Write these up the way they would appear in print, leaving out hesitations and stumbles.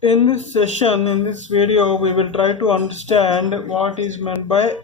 In this session, in this video, we will try to understand what is meant by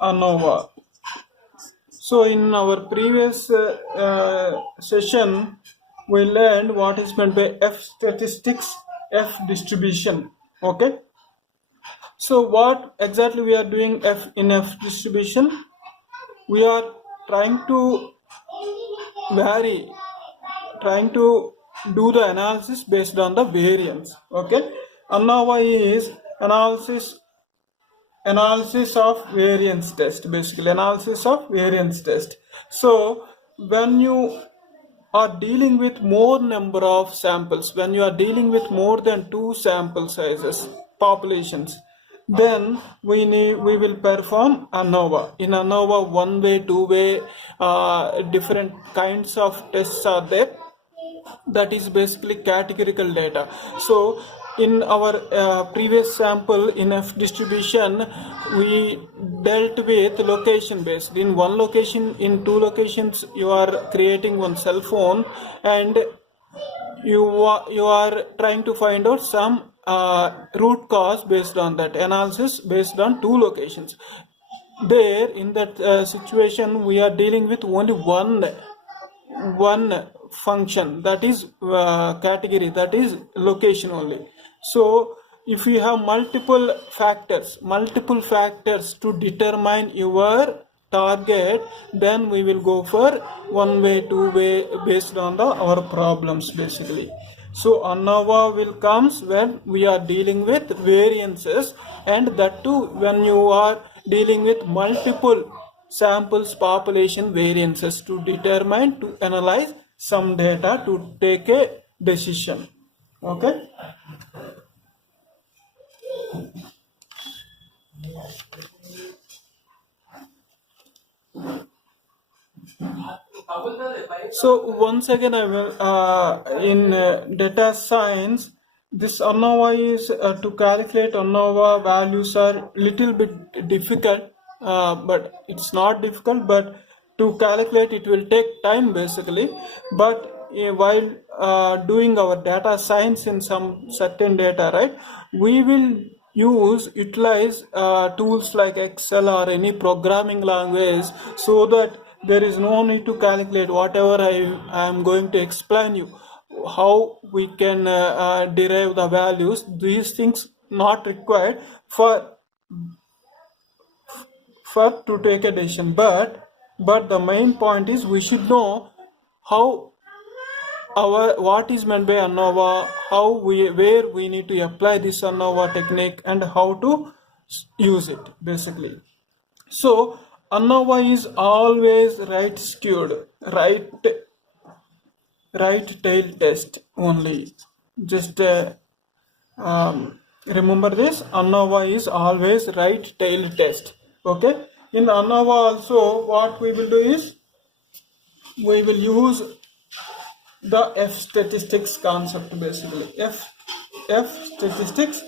ANOVA. So in our previous session, we learned what is meant by F statistics, F distribution. Okay. So what exactly we are doing in F distribution? We are trying to do the analysis based on the variance. Okay. ANOVA is analysis of variance test, basically analysis of variance test. So when you are dealing with more number of samples, when you are dealing with more than 2 sample sizes, populations, then we will perform ANOVA. In ANOVA, one way, two way, different kinds of tests are there. That is basically categorical data. So in our previous sample in F distribution, we dealt with location based. In one location, in 2 locations, you are creating one cell phone and you are trying to find out some root cause based on that analysis based on 2 locations. There in that situation, we are dealing with only one function, that is category, that is location only. So if you have multiple factors to determine your target, then we will go for one way, two way based on our problems basically. So ANOVA will comes when we are dealing with variances, and that too when you are dealing with multiple samples population variances to determine, to analyze some data to take a decision. Okay. So once again I will in data science, this ANOVA is to calculate ANOVA values are little bit difficult, but it's not difficult, but to calculate it will take time basically. But while doing our data science in some certain data, right, we will utilize tools like Excel or any programming language, so that there is no need to calculate whatever I am going to explain you, how we can derive the values. These things not required for to take a decision, but the main point is we should know how what is meant by ANOVA, where we need to apply this ANOVA technique, and how to use it basically. So ANOVA is always right skewed, right tail test only. Just remember this, ANOVA is always right tail test. Okay. In ANOVA also, what we will do is we will use the F statistics concept basically. F statistics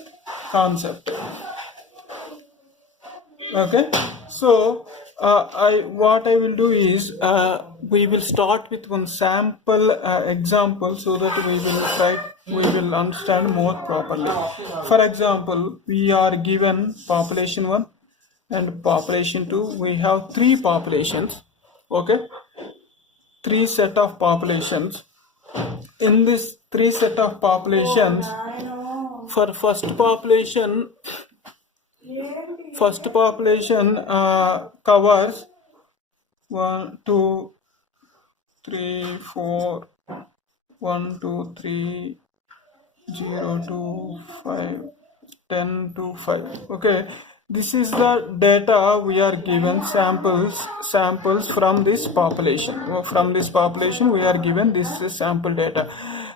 concept. Okay. So what I will do is we will start with one sample example, so that we will understand more properly. For example, we are given population 1 and population 2. We have 3 populations. Okay, 3 set of populations. In this 3 set of populations, for first population covers 1 2 3 4 1 2 3 0 2 5 10 to 5. Okay, this is the data we are given, samples from this population. From this population we are given this sample data.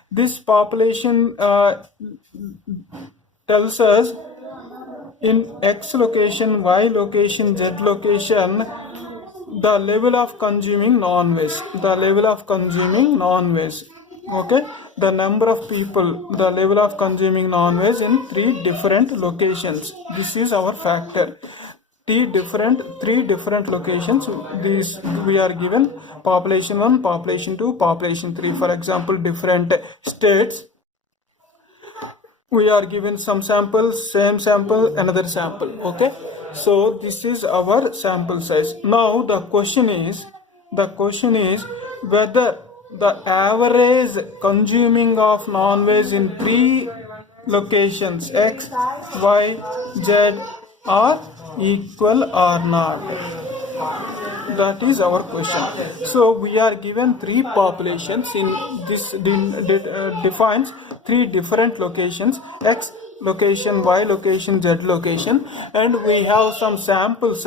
This population tells us in X location, Y location, Z location, the level of consuming non-veg. Okay, the number of people, the level of consuming non-veg in 3 different locations. This is our factor. 3 different locations. These we are given population 1, population 2, population 3. For example, different states. we are given some samples, same sample, another sample. Okay, so this is our sample size. Now the question is whether the average consuming of non-veg in 3 locations X, Y, Z are equal or not. That is our question. So we are given 3 populations. In this defines 3 different locations: X location, Y location, Z location, and we have some samples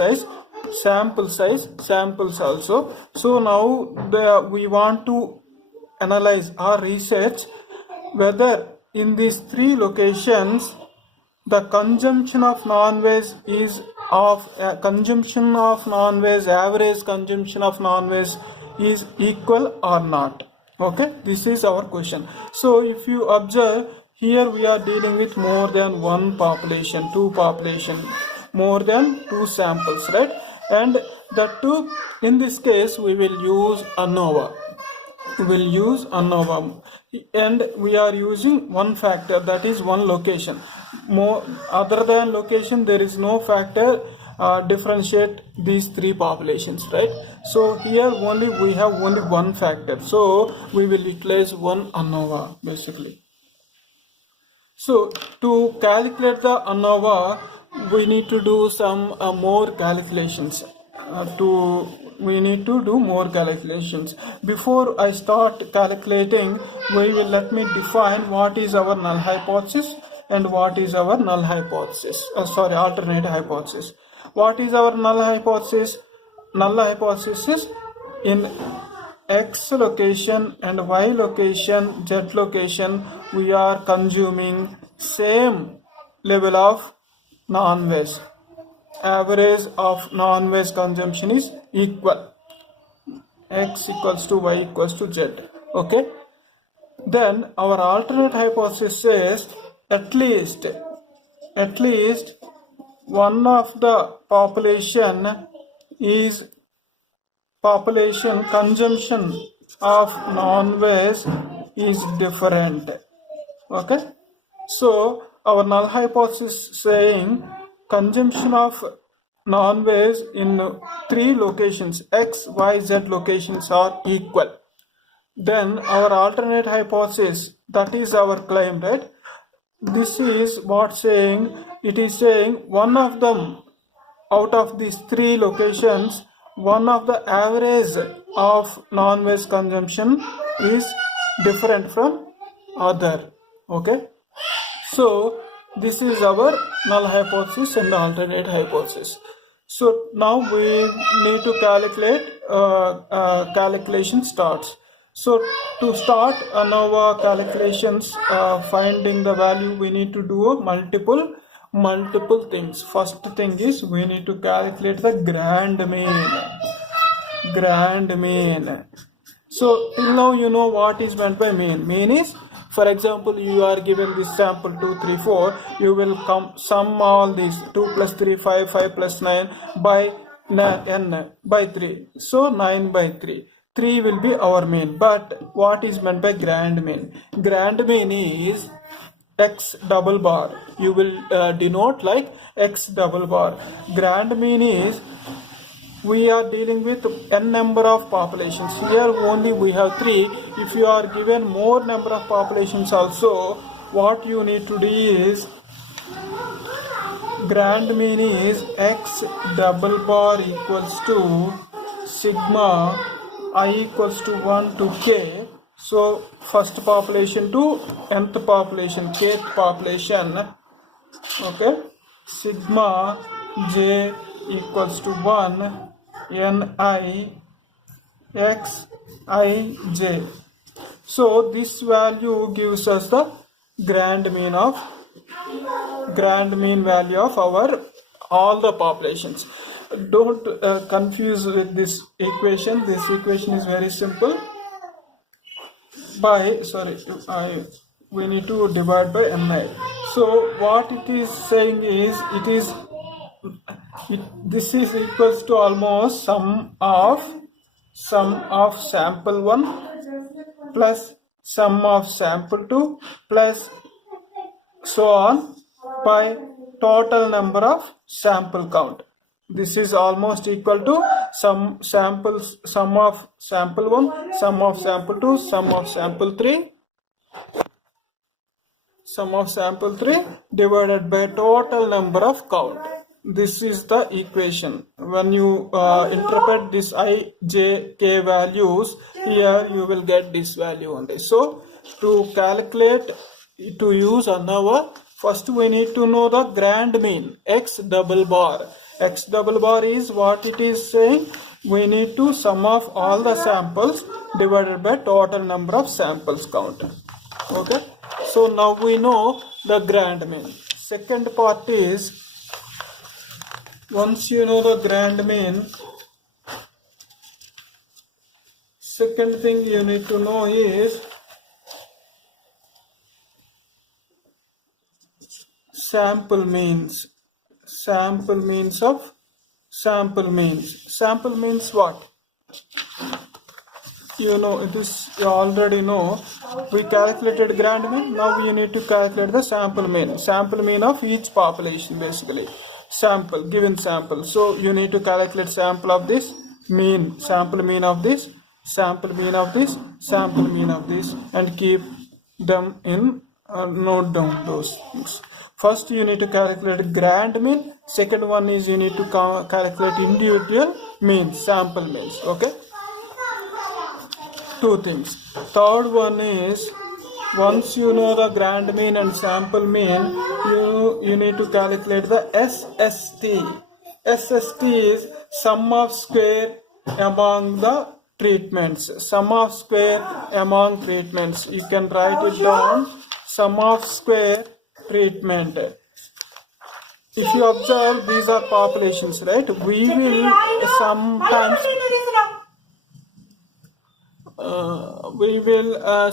also. So now we want to analyze or research whether in these 3 locations the consumption of non-veg is average consumption of non-veg is equal or not. Okay, this is our question. So if you observe here, we are dealing with more than one population, 2 population, more than 2 samples, right? And the 2, in this case we will use ANOVA. And we are using one factor, that is one location. More other than location, there is no factor differentiate these 3 populations, right? So here only we have only one factor, so we will utilize one ANOVA basically. So to calculate the ANOVA, we need to do some more calculations. We need to do more calculations. Before I start calculating, let me define what is our null hypothesis and what is our null hypothesis. Alternate hypothesis. What is our null hypothesis? Null hypothesis is in X location and Y location, Z location, we are consuming same level of non-veg. Average of non-veg consumption is equal. X equals to Y equals to Z. Okay. Then our alternate hypothesis says at least one of the population consumption of non-veg is different. Okay. So our null hypothesis saying consumption of non-veg in 3 locations X, Y, Z locations are equal. Then our alternate hypothesis, that is our claim, right? This is what saying, it is saying one of them out of these 3 locations, one of the average of non-veg consumption is different from other. Okay, so this is our null hypothesis and alternate hypothesis. So now we need to calculate. Calculation starts. So to start ANOVA calculations, finding the value, we need to do multiple things. First thing is we need to calculate the grand mean. So till now you know what is meant by mean. Mean is, for example, you are given this sample 2, 3, 4. You will sum all these 2 plus 3, 5, 5 plus 9 by n by 3. So 9 by 3. 3 will be our mean. But what is meant by grand mean? Grand mean is X double bar. You will denote like X double bar. Grand mean is we are dealing with n number of populations. Here only we have 3. If you are given more number of populations also, what you need to do is grand mean is X double bar equals to sigma I equals to 1 to k. So first population to nth population, kth population. Okay, sigma j equals to 1 ni x I j. So this value gives us the grand mean value of our all the populations. Don't confuse with this equation. This equation is very simple. We need to divide by ni. So what it is saying is this is equals to almost sum of sample 1 plus sum of sample 2 plus so on by total number of sample count. This is almost equal to sum of sample 1, sum of sample 2, sum of sample 3, sum of sample 3 divided by total number of count. This is the equation. When you interpret this I, J, K values, here you will get this value only. So to calculate, to use ANOVA, first we need to know the grand mean, X double bar. X double bar is what it is saying. We need to sum of all the samples divided by total number of samples count. Okay. So now we know the grand mean. Second part is, once you know the grand mean, second thing you need to know is sample means. Sample means of sample means. Sample means what? You know this, you already know. We calculated grand mean. Now we need to calculate the sample mean. Sample mean of each population, basically. Sample, given sample. So you need to calculate sample of this, mean, sample mean of this, sample mean of this, sample mean of this, and keep them in, note down those things. First you need to calculate grand mean. Second one is you need to calculate individual means, sample means. Okay. Two things. Third one is, once you know the grand mean and sample mean, you need to calculate the SST. SST is sum of square among the treatments. Sum of square among treatments. You can write it down. Sum of square treatment. If you observe, these are populations, right? We will sometimes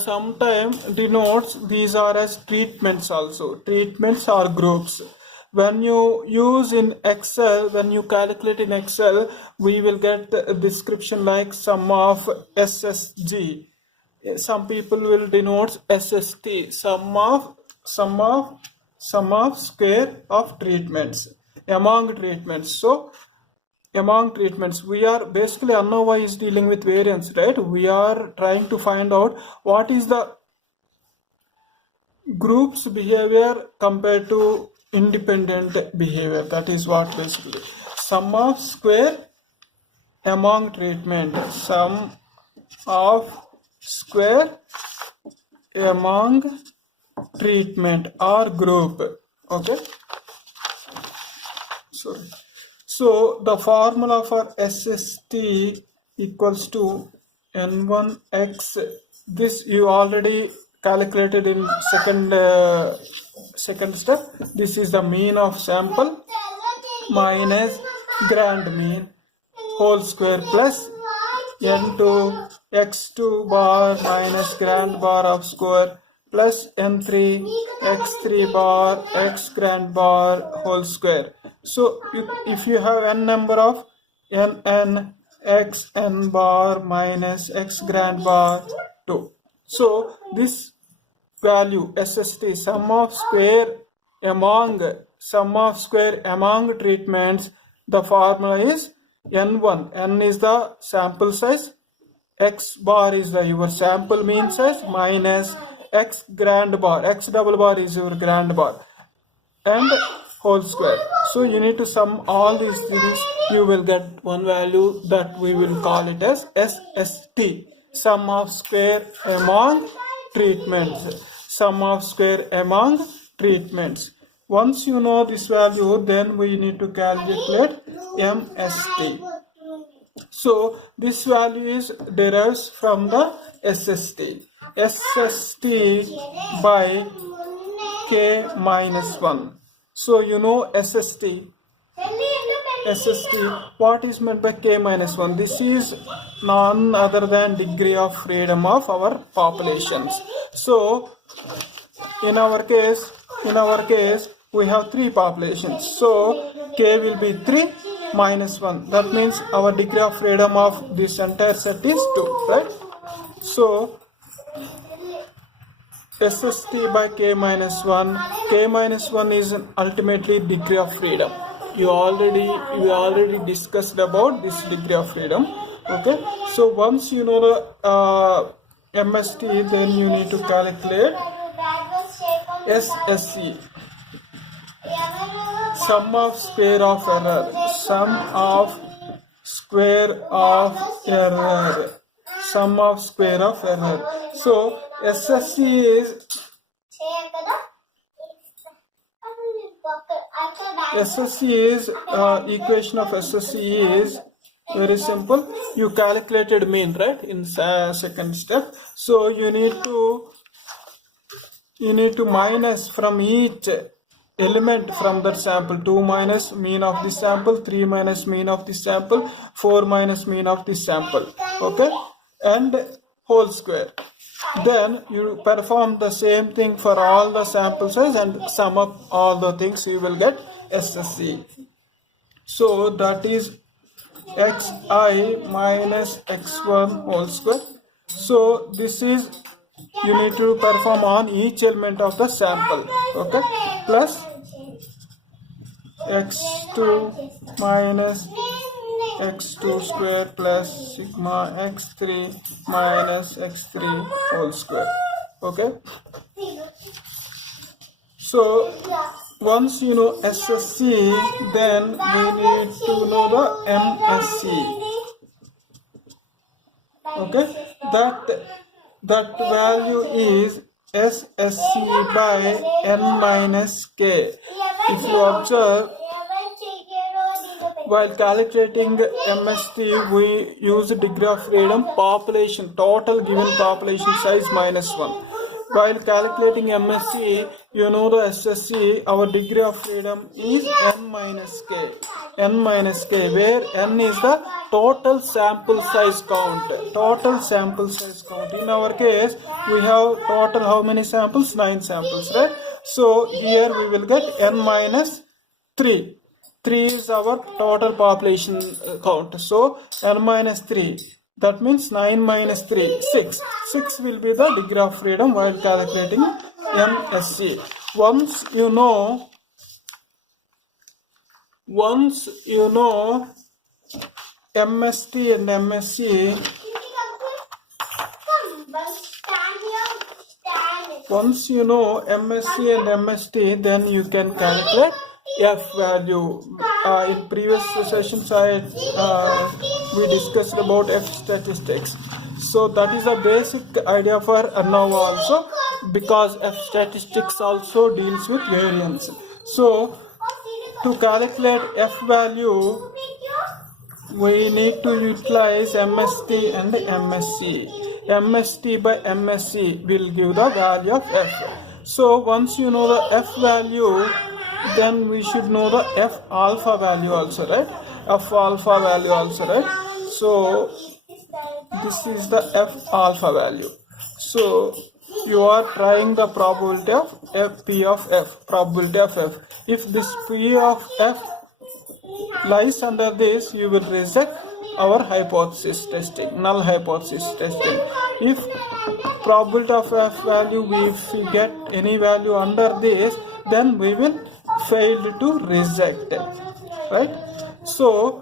sometimes denotes these are as treatments also. Treatments are groups. When you use in Excel, when you calculate in Excel, we will get a description like sum of SSG. Some people will denote SST, sum of square of treatments, among treatments. So among treatments, we are basically, ANOVA is dealing with variance, right? We are trying to find out what is the group's behavior compared to independent behavior. That is what basically sum of square among treatment, sum of square among treatment or group. Okay. Sorry. So the formula for SST equals to N1X. This you already calculated in second step. This is the mean of sample minus grand mean whole square plus N2 X2 bar minus grand bar of square plus N3 X3 bar X grand bar whole square. So if you have n number of N X n bar minus X grand bar 2. So this value SST, sum of square among treatments, the formula is N1. N is the sample size, X bar is the your sample mean size minus X grand bar, X double bar is your grand bar, and whole square. So you need to sum all these things. You will get one value that we will call it as SST, sum of square among treatments. Sum of square among treatments. Once you know this value, then we need to calculate MST. So this value is derives from the SST. SST by K minus 1. So you know SST. What is meant by K minus 1? This is none other than degree of freedom of our populations. So in our case we have 3 populations. So K will be 3 minus 1. That means our degree of freedom of this entire set is 2, right? So SST by K minus 1. K minus 1 is ultimately degree of freedom. We already discussed about this degree of freedom. Okay, so once you know the MST, then you need to calculate SSE, sum of square of error, sum of square of error, sum of square of error. So SSE is equation of SSE is very simple. You calculated mean, right, in second step. So you need to minus from each element from that sample. 2 minus mean of the sample, 3 minus mean of the sample, 4 minus mean of the sample. Okay, and whole square. Then you perform the same thing for all the sample size and sum up all the things, you will get SSE. So that is xi minus x1 whole square. So this is, you need to perform on each element of the sample. Okay, plus x2 minus x2 square plus sigma x3 minus x3 whole square. Okay, so once you know SSC, then we need to know the MSC. Okay, that value is SSC by n minus k. If you observe, while calculating MST, we use degree of freedom, population, total given population size minus 1. While calculating MSC, you know the SSC, our degree of freedom is n minus k. N minus k, where n is the total sample size count. Total sample size count. In our case, we have total how many samples? 9 samples, right? So here we will get n minus 3. 3 is our total population count. So n minus 3. That means 9 minus 3, 6. 6 will be the degree of freedom while calculating MSC. Once you know MST and MSC, once you know MSC and MST, then you can calculate F value. In previous sessions, we discussed about F statistics. So that is a basic idea for ANOVA also, because F statistics also deals with variance. So to calculate F value, we need to utilize MST and MSC. MST by MSC will give the value of F. So once you know the F value, then we should know the F alpha value also, right? F alpha value also, right? So this is the F alpha value. So you are trying the probability of F, P of F, probability of F. If this P of F lies under this, you will reject our hypothesis testing, null hypothesis testing. If probability of F value, if we get any value under this, then we will fail to reject it, right? So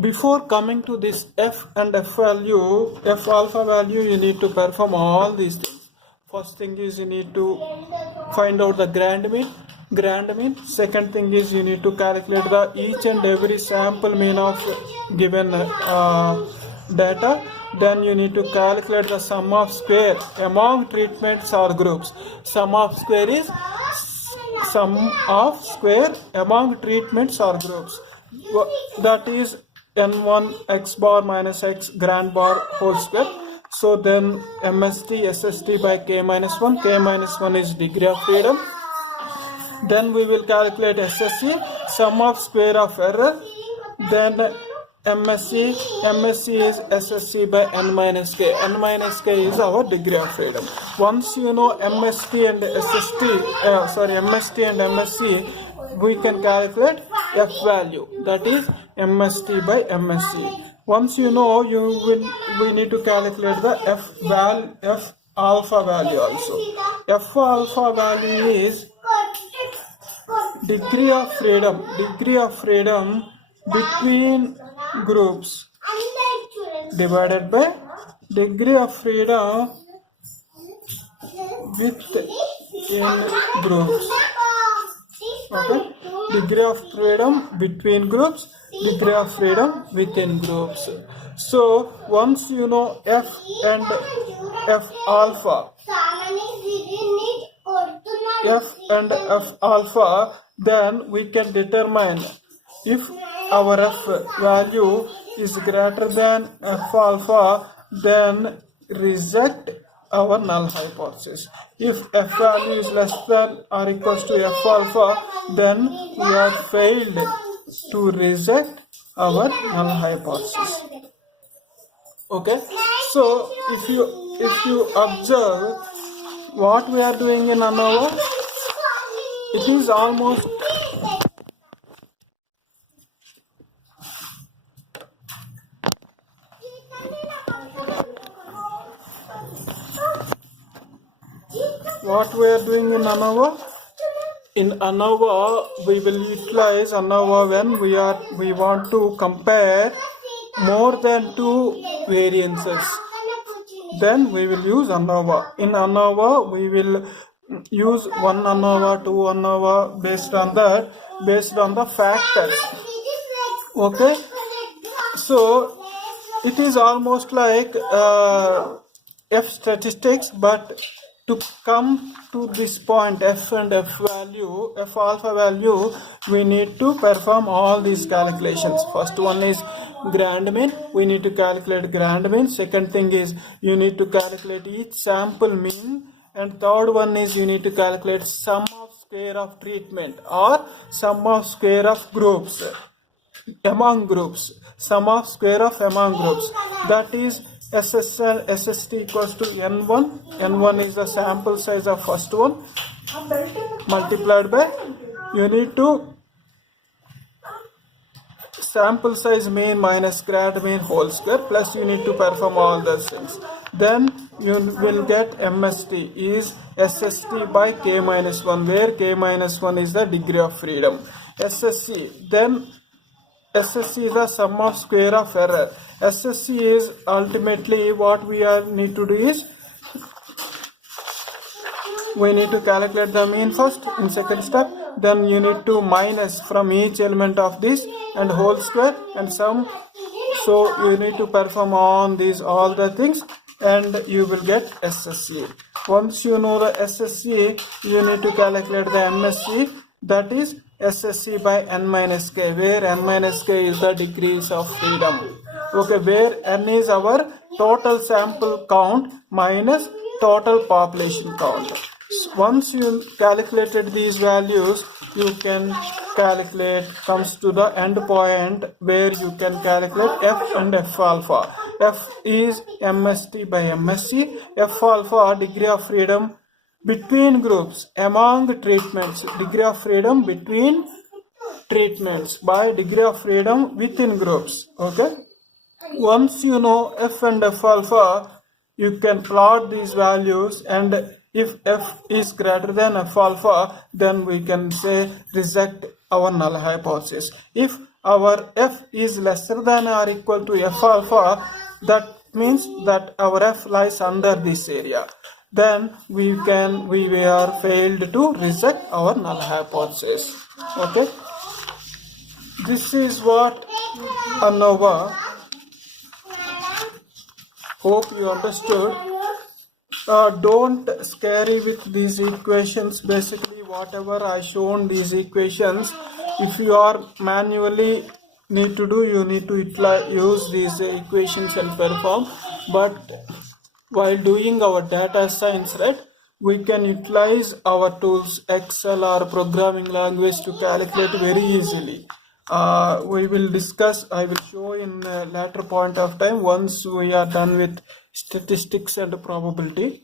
before coming to this F and F value, F alpha value, you need to perform all these things. First thing is you need to find out the grand mean. Second thing is you need to calculate the each and every sample mean of given data. Then you need to calculate the sum of square among treatments or groups. Sum of square is sum of square among treatments or groups. That is n1 x bar minus x grand bar whole square. So then MST SST by k minus 1. K minus 1 is degree of freedom. Then we will calculate SSC, sum of square of error. Then MSC is SSC by n minus k. N minus k is our degree of freedom. Once you know MST and MSC, we can calculate F value, that is MST by MSC. Once you know, we need to calculate the F alpha value also. F alpha value is degree of freedom between groups divided by degree of freedom within groups. Okay, degree of freedom between groups, degree of freedom within groups. So once you know F and F alpha, then we can determine if our F value is greater than F alpha, then reject our null hypothesis. If F value is less than or equals to F alpha, then we have failed to reject our null hypothesis. Okay, so if you observe what we are doing in ANOVA, it is almost what we are doing in ANOVA. In ANOVA, we will utilize ANOVA when we want to compare more than two variances. Then we will use ANOVA. In ANOVA, we will use one ANOVA, two ANOVA based on the factors. Okay, so it is almost like F statistics, but to come to this point F and F alpha value, we need to perform all these calculations. First one is grand mean, we need to calculate grand mean. Second thing is you need to calculate each sample mean, and third one is you need to calculate sum of square of treatment or sum of square of groups among groups, sum of square of among groups, that is SST equals to n1 is the sample size of first one, multiplied by, you need to sample size mean minus grad mean whole square, plus you need to perform all those things. Then you will get MST is SST by k minus 1, where k minus 1 is the degree of freedom. SSC, then SSC is the sum of square of error. SSC is ultimately what we need to do is we need to calculate the mean first in second step, then you need to minus from each element of this and whole square and sum. So you need to perform on these all the things and you will get SSC. Once you know the SSC, you need to calculate the MSC, that is SSC by n minus k, where n minus k is the degrees of freedom. Okay, where n is our total sample count minus total population count. Once you calculated these values, you can calculate, comes to the end point where you can calculate F and F alpha. F is MST by MSC, F alpha degree of freedom between groups among treatments, degree of freedom between treatments by degree of freedom within groups. Okay, once you know F and F alpha, you can plot these values, and if F is greater than F alpha, then we can say reject our null hypothesis. If our F is lesser than or equal to F alpha, that means that our F lies under this area, then we are failed to reject our null hypothesis. Okay, this is what ANOVA. Hope you understood. Don't scary with these equations. Basically whatever I shown these equations, if you are manually need to do, you need to use these equations and perform. But while doing our data science, right, we can utilize our tools, Excel or programming language, to calculate very easily. We will discuss, I will show in a later point of time once we are done with statistics and probability.